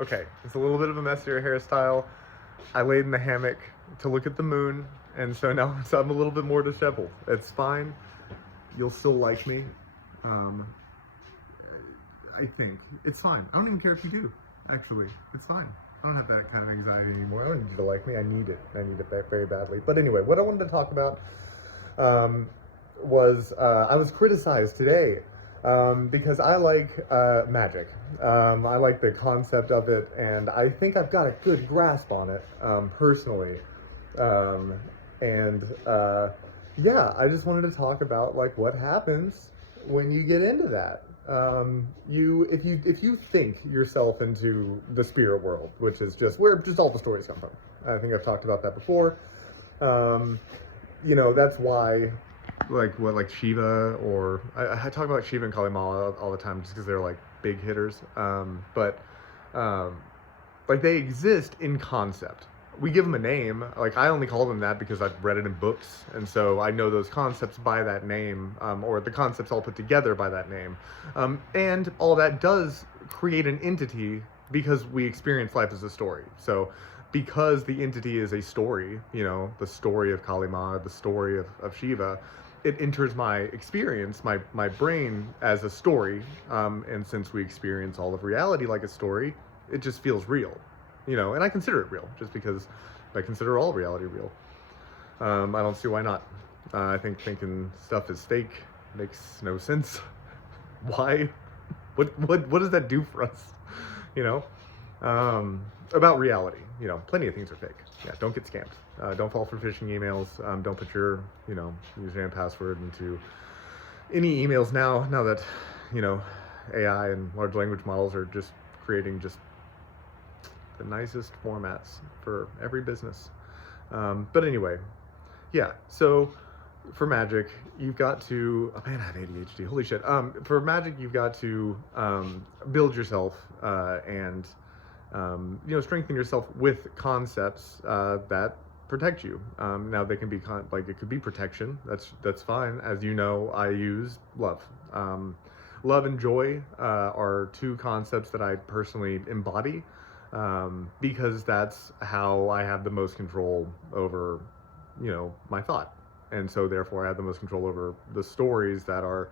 Okay, it's a little bit of a messier hairstyle. I laid in the hammock to look at the moon, and so now so I'm a little bit more disheveled. It's fine. You'll still like me. Um, I think it's fine. I don't even care if you do. Actually, it's fine. I don't have that kind of anxiety anymore. I don't need you to like me. I need it. I need it very badly. But anyway, what I wanted to talk about um, was I was criticized today because I like magic. I like the concept of it, and I think I've got a good grasp on it personally. Um, and yeah, I just wanted to talk about like what happens when you get into that. If you think yourself into the spirit world, which is just where just all the stories come from. I think I've talked about that before. Um, that's why like Shiva, or I talk about Shiva and Kali Ma all the time just because they're like big hitters. But um, like they exist in concept. We give them a name. Like I only call them that because I've read it in books, and so I know those concepts by that name, or the concepts all put together by that name, and all that does create an entity because we experience life as a story. So because the entity is a story, the story of Kali Ma, the story of Shiva, it enters my experience, my brain as a story, and since we experience all of reality like a story, it just feels real, and I consider it real just because I consider all reality real. I don't see why not. I think thinking stuff is fake makes no sense. Why? What does that do for us? You know? About reality. Plenty of things are fake. Yeah, don't get scammed. Don't fall for phishing emails. Don't put your, username and password into any emails now that, AI and large language models are just creating just the nicest formats for every business. But anyway, yeah, so for magic, you've got to, oh man, I have ADHD, holy shit. For magic, you've got to build yourself and strengthen yourself with concepts that protect you. Now they can be like it could be protection. That's fine. As you know, I use love. Love and joy are two concepts that I personally embody because that's how I have the most control over, my thought, and so therefore I have the most control over the stories that are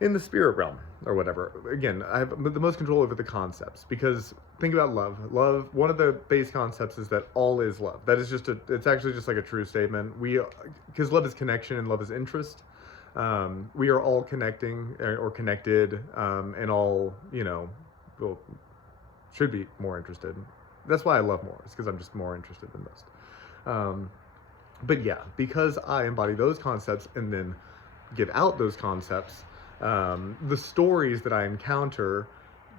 in the spirit realm or whatever. Again, I have the most control over the concepts because think about love. Love, one of the base concepts is that all is love. That is it's actually just like a true statement. Because love is connection and love is interest. We are all connecting or connected, and all, well, should be more interested. That's why I love more. It's because I'm just more interested than most. But yeah, because I embody those concepts and then give out those concepts, the stories that I encounter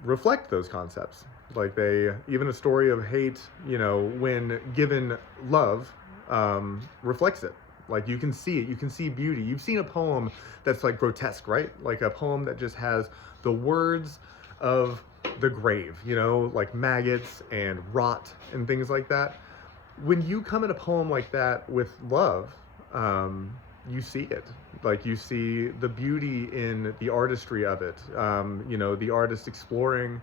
reflect those concepts. Like even a story of hate, when given love, reflects it. Like you can see it, you can see beauty. You've seen a poem that's like grotesque, right? Like a poem that just has the words of the grave, like maggots and rot and things like that. When you come at a poem like that with love, you see it. Like you see the beauty in the artistry of it. The artist exploring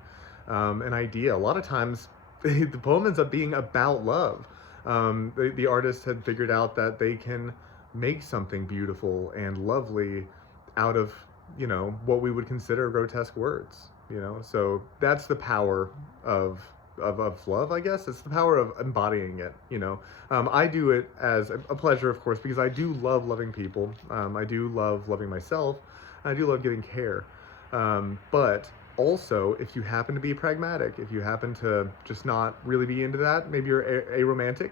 an idea. A lot of times, the poem ends up being about love. The artist had figured out that they can make something beautiful and lovely out of what we would consider grotesque words. So that's the power of love, I guess. It's the power of embodying it. I do it as a pleasure, of course, because I do love loving people. I do love loving myself. I do love giving care. But also, if you happen to be pragmatic, if you happen to just not really be into that, maybe you're aromantic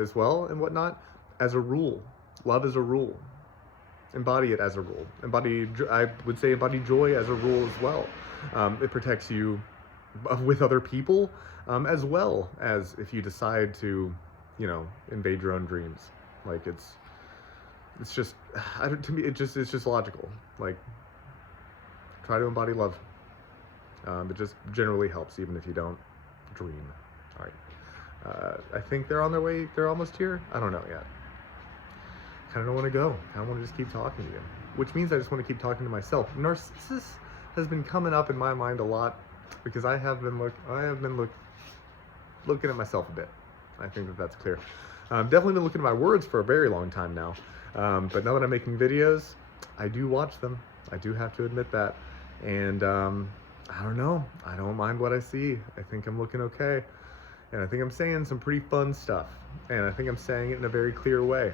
as well and whatnot, as a rule, love is a rule. Embody it as a rule. I would say embody joy as a rule as well. It protects you with other people, as well as if you decide to, invade your own dreams. Like it's just, to me, it's just logical. Like, try to embody love. It just generally helps, even if you don't dream. All right. I think they're on their way. They're almost here. I don't know yet. Kind of don't want to go. Kind of want to just keep talking to you, which means I just want to keep talking to myself. Narcissus has been coming up in my mind a lot because I have been looking at myself a bit. I think that's clear. Definitely been looking at my words for a very long time now. But now that I'm making videos, I do watch them. I do have to admit that. And I don't know. I don't mind what I see. I think I'm looking okay. And I think I'm saying some pretty fun stuff. And I think I'm saying it in a very clear way.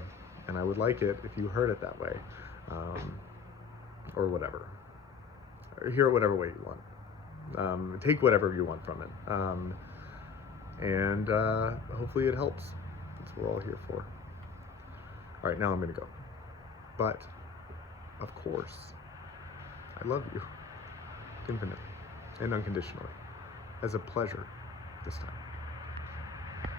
And I would like it if you heard it that way. Or whatever. Or hear it whatever way you want. Take whatever you want from it. And hopefully it helps. That's what we're all here for. All right, now I'm going to go. But, of course, I love you. Infinitely and unconditionally. As a pleasure this time.